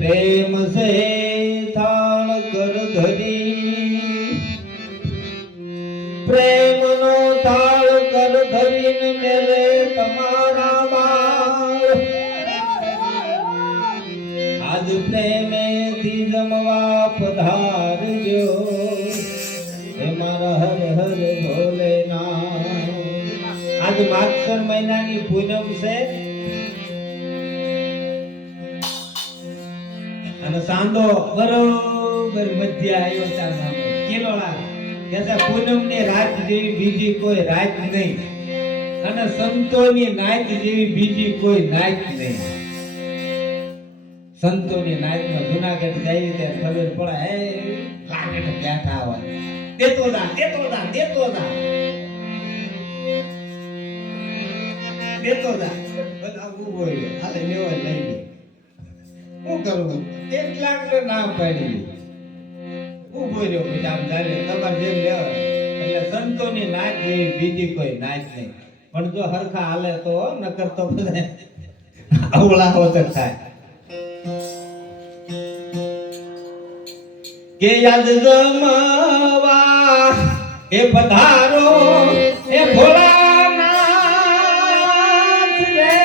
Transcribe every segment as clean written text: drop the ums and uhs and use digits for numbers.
પ્રેમ સે થાળ કર ધરી પ્રેમનો થાળ કર ધરીને મેલે તમારા બાળ આજ પ્રેમેથી જમવા પધારજો હે મારા હર હર ભોલેનાથ આજ માગસર મહિનાની પૂનમ છે અને સાંદો બરોબર મધ્ય આવ્યો ચાલમાં કેલોળા કે પૂનમ ની રાત જેવી બીજી કોઈ રાત નહીં અને સંતોની નાત જેવી બીજી કોઈ નાત નહીં સંતોની નાતમાં જુનાગઢ જાય ત્યારે ખબર પડે હે લાગે ને બેઠા હોય દેતો જા બધા ઉભો રહ્યો હાલે લેવા લઈ લે હું કરું કેટલાક ના પાડી ઉભો રહ્યો પછી આમ ચાલે તમારે જેમ લેવા એટલે સંતોની નાચ જેવી બીજી કોઈ નાચ નહીં પણ જો હરખા હાલે તો નકર તો બધા અવળા હોતર થાય કે યાદ જમવા એ પધારો એ ભોળાનાથ રે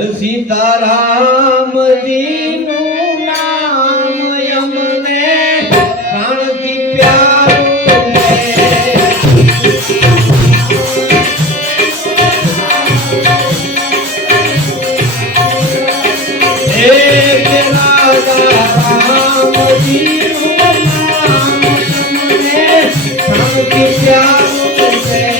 હર સીતારામજીનું નામ અમને પ્રાણથી પ્યારું હે રાજા રામજીનું નામ અમને પ્રાણથી પ્યારું છે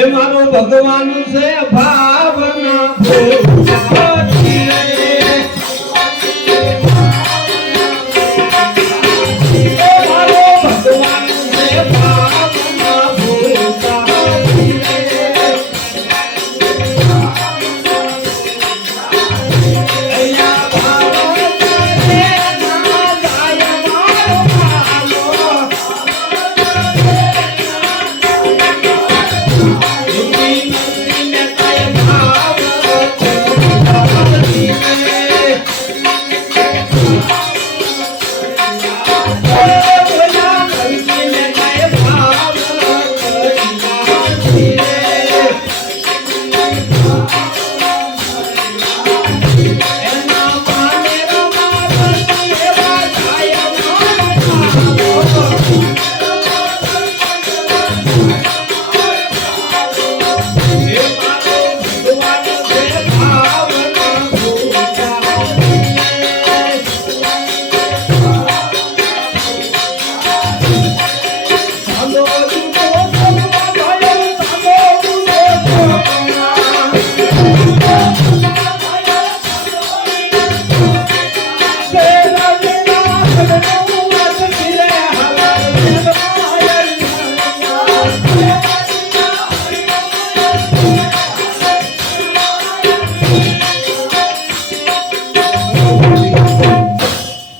હે મારો ભગવાન છે ભાવના ભૂલાતી રે મારો ભગવાન છે ભાવના ભૂલાતી રે અહીંયા ભાવ કરે ના જાય મારો ભાલો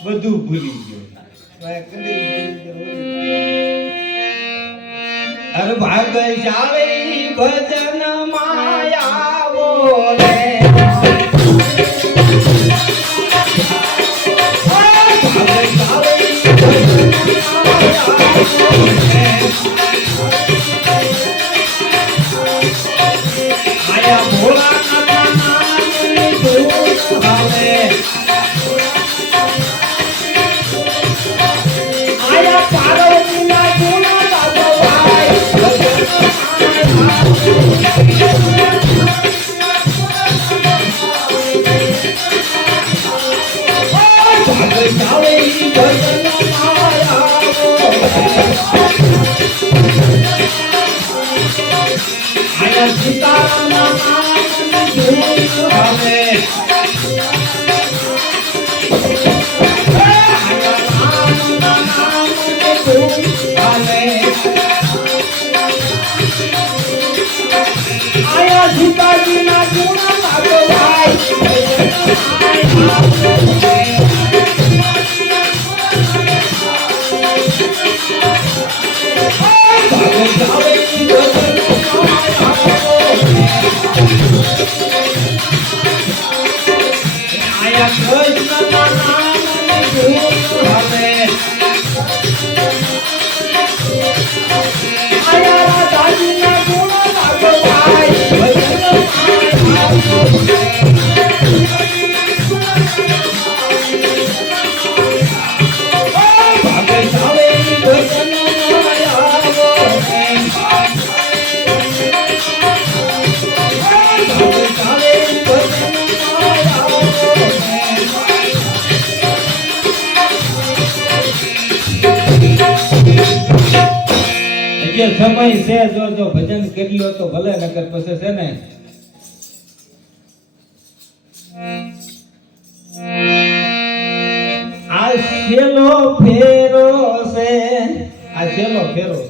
બધું ભૂલી ગયો અરે ભાગશાળી ભજન માયા બોલે ભાગશાળી ભજન માયા બોલે આયા ભોળાનાથના નામની ધૂન આવે આયા પાર્વતીના ગુણ ગાવાય ભાગશાળી ભજન માયા આયા સીતારામના નામની ધૂન આવે આયા સીતાજીના ગુણ ગાવાય ભાગશાળી ભજન આયા કૃષ્ણના નામની ધૂન આવે આયા રાધાજીના ગુણ ગાવાય ભાગશાળી ભજન માયા બોલે ભાગશાળી ભજન માયા બોલે સમય છે જો ભજન કરી લો તો ભલે નકર પછી છે ને આ છેલ્લો ફેરો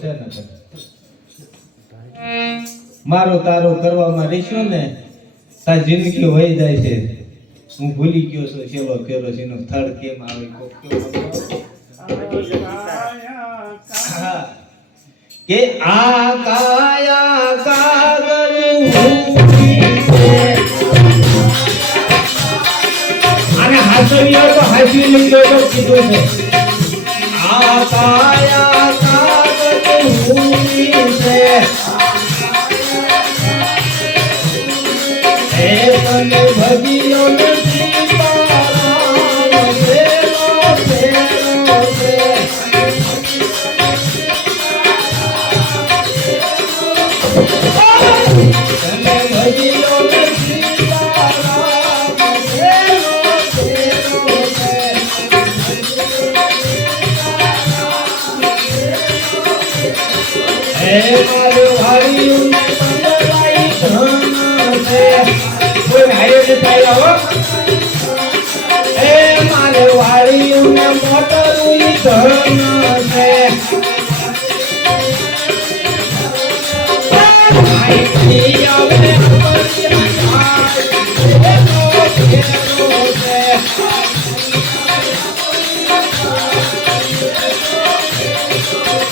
છે નકર મારું તારું કરવામાં રહીશું ને તા જિંદગી વહી જાય છે હું ભૂલી ગયો છું છેલ્લો ફેરો છે એનો થર્ડ કેમ આવે કોક કે આ કાયા કાગળ અને હાસવીઓ તો હાસવી લીધો તો કીધું છે આ કાયા કાગળ ભૂમિ છે એ તને ભગીઓ નથી પારાનો ફેરો છે તને ભગીઓ નથી પારાનો ફેરો છે હે મારું હારિયું છે કોઈ હારે ને થાય હો એ મારે વાળી ને મોટરું ધન છે આઈ આવે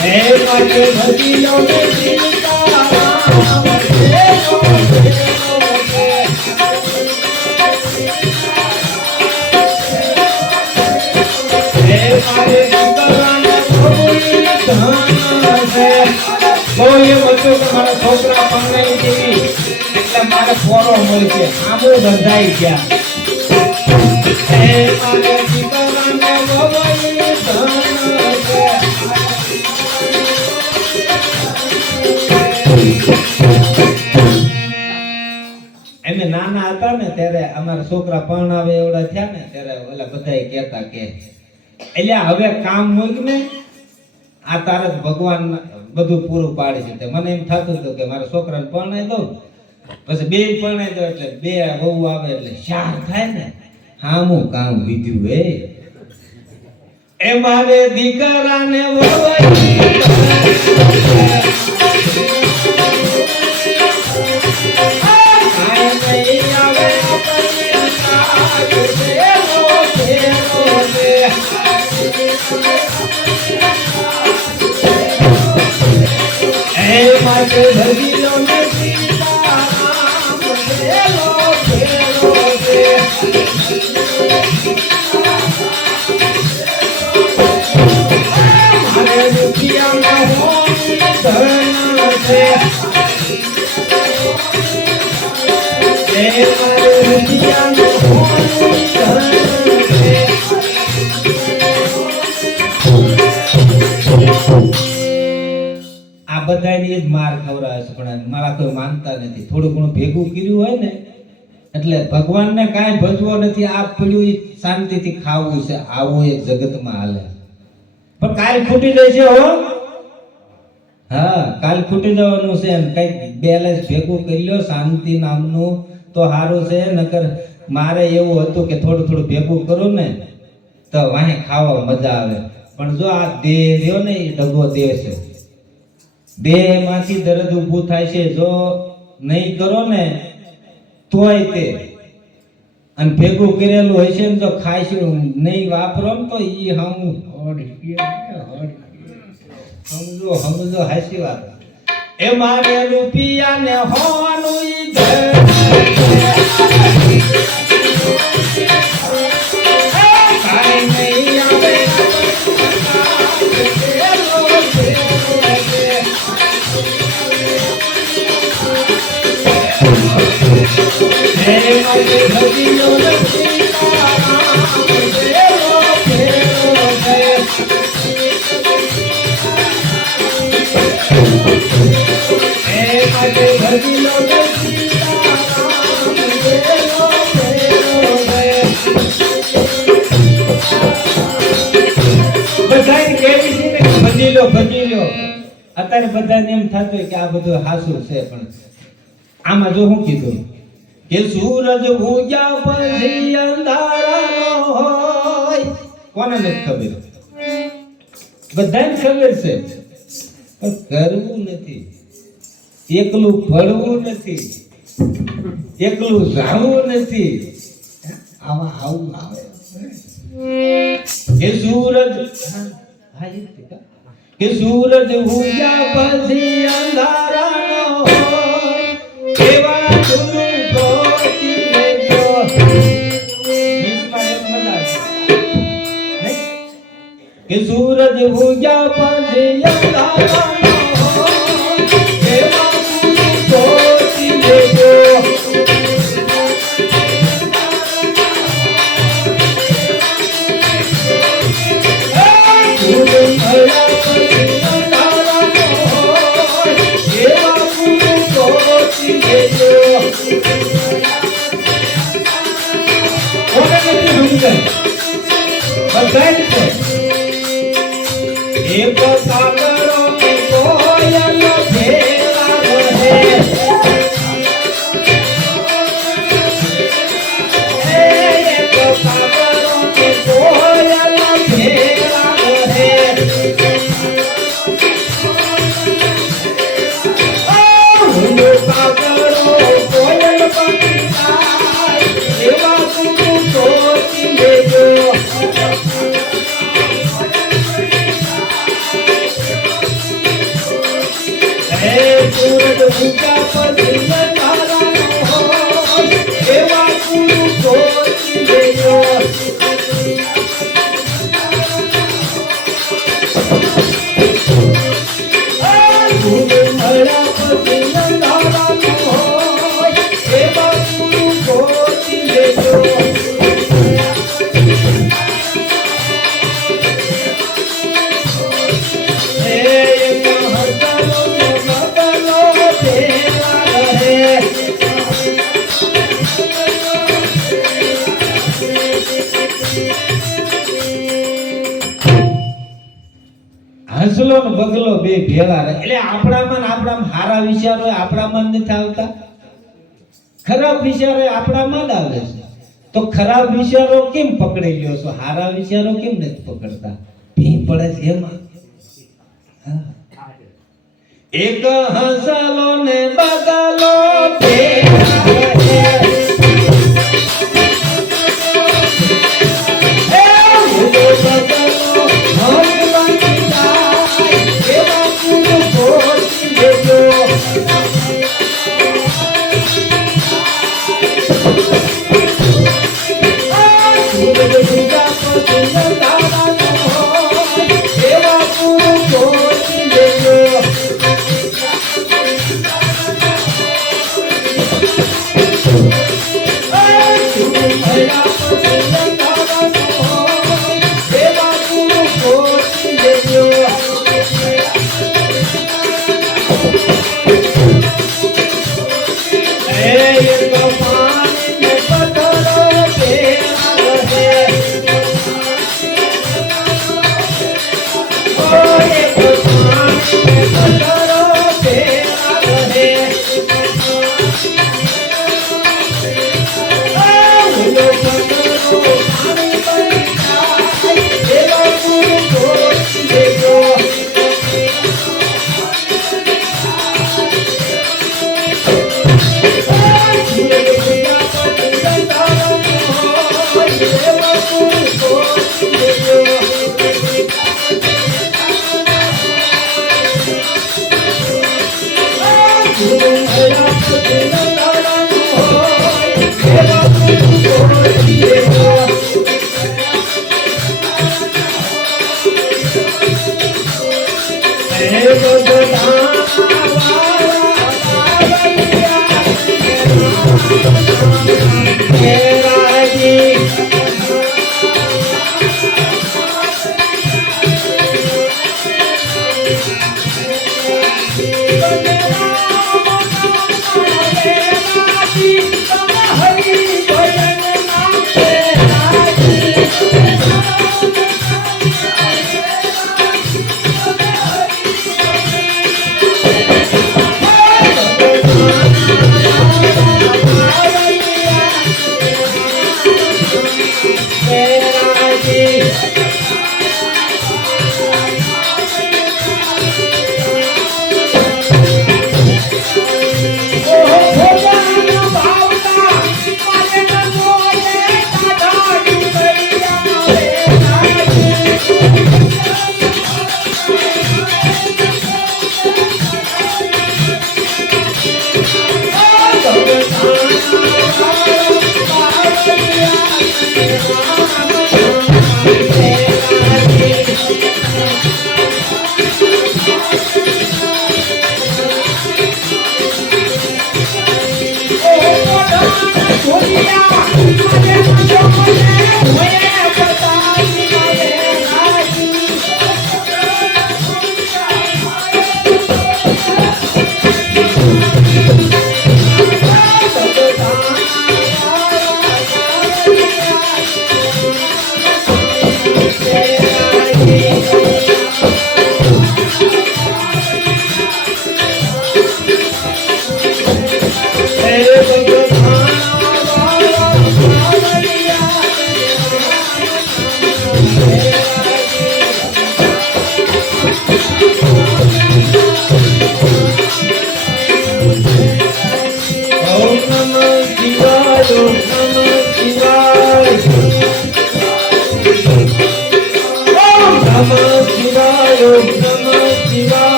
હે માટે ભજીલો ને સીતારામ હે મારે દીકરાને ભોગવી ધન છે બહુ એમ હતું કે મારા છોકરા પરણાઈ દેવી એટલે મારે ફોરો મળશે આમો બંધાઈ ગયા હે મારે દીકરાને ભોગવી ધન છે એમે નાના હતા ને ત્યારે અમારા છોકરા પરણાવે એવડા થયા ને ત્યારે ઓલા બધાય કહેતા કે એટલે હવે કામ મૂક ને આ તારે ભગવાન બધું પૂરું પાડે છે મને એમ થતું હતું કે મારા છોકરાને પરણાઈ દઉં પછી બે પરણાઈ દઉં એટલે બે વહુ આવે એટલે ચાર થાય ને હામું કામ વિધ્યું એ મારે દીકરાને માટે ભજીલો ને સીતારામ ભેલો ભેલો છે મારે રૂપિયામાં હોની ધન છે એ મારે રૂપિયામાં હોની ધન છે આ બધાની જ માર ખવડાવે છે પણ મારા કોઈ માનતા નથી થોડું ઘણું ભેગું કર્યું હોય ને એટલે ભગવાનને કાંઈ ભજવો નથી આ પડ્યું શાંતિથી ખાવું છે આવું એક જગતમાં હાલે પણ કાલ ખૂટી જાય છે હો હા કાલ ખૂટી જવાનું છે કઈક બેલેન્સ ભેગું કરી લ્યો શાંતિ નામનું તો સારું છે નકર મારે એવું હતું કે થોડું થોડું ભેગું કરું ને તો વાહે ખાવા મજા આવે પણ જો આ દેહ રહ્યો ને એ ડગો દેહ છે દેહ માંથી દર્દ ઊભું થાય છે જો નહીં કરો ને તોય તે અને ભેગું કરેલું હોય છે ને જો ખાઈશું નહીં વાપરો ને તો ઈ સમજો સમજો હાસી વાત એ મારે રૂપિયા ને હોવાનું ઈ કાઈ નહીં આવે હે મારે ભજીલો ને સીતારામ ભેલો ભેલો છે હે મારે ભજીલો ને સીતારામ ભેલો ભેલો છે બધાને કેવી છે ને ભજીલો ભજીલો અત્યારે બધાને એમ થતું હોય કે આ બધું હાસું છે પણ આમાં જો હું કીધું કે સૂરજ ઉગ્યા પછી અંધારાનો હોય કોને નથી ખબર બધાને ખબર છે પણ કરવું નથી એકલું ફળવું નથી એકલું જાવું નથી આમાં આવું આવે કે સૂરજ કે સૂરજ ઉગ્યા પછી અંધારાનો હોય એવા કે સૂરજ ઉગ્યા પછી અંધારાનો એવા ગોતી લેજો એક સાગરો હંસલો ને બગલો બે ભેળા રહે એટલે આપણામાં હારા વિચારો આપણામાં નથી આવતા, ખરાબ વિચારો આપણામાં જ આવે છે. તો ખરાબ વિચારો કેમ પકડી લ્યો છો, હારા વિચારો કેમ નથી પકડતા? ભી પડે છે એમાં. એક હંસલો ને બગલો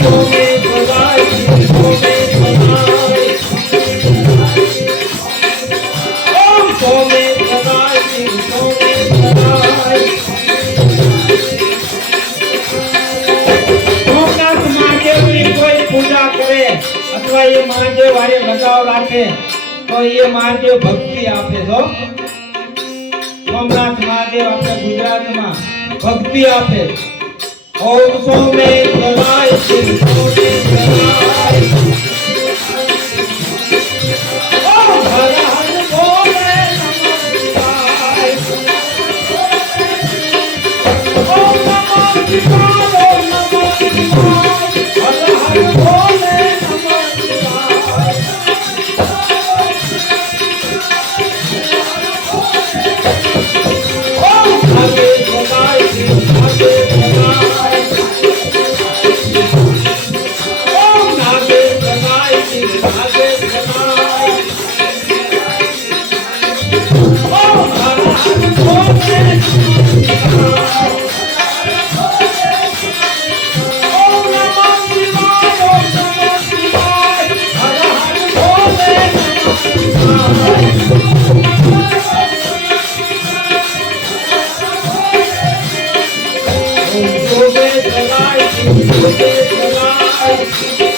સોમે સદાય શિવ સોમે સદાય ઓમ સોમે સદાય શિવ સોમે સદાય સોમનાથ મહાદેવની કોઈ પૂજા કરે અથવા એ મહાદેવ હારે લગાવ રાખે તો એ મહાદેવ ભક્તિ આપે છો સોમનાથ મહાદેવ આપણે ગુજરાતમાં ભક્તિ આપે ઓમ સોમે સદાય શિવ સોમે સદાય ઓમ હર હર બોલે નમઃ શિવાય ઓમ નમઃ શિવાય ઓમ નમઃ શિવાય હર હર બોલે નમઃ શિવાય ઓમ હરે સદાય શિવ હરે સદાય ઓમ નાગે સદાય શિવ નાગે સદાય ઓમ હર હર બોલે ઓમ નમઃ શિવાય ઓમ નમઃ શિવાય હર હર બોલે નમઃ શિવાય ઓમ સોમે સદાય શિવ સોમે સદાય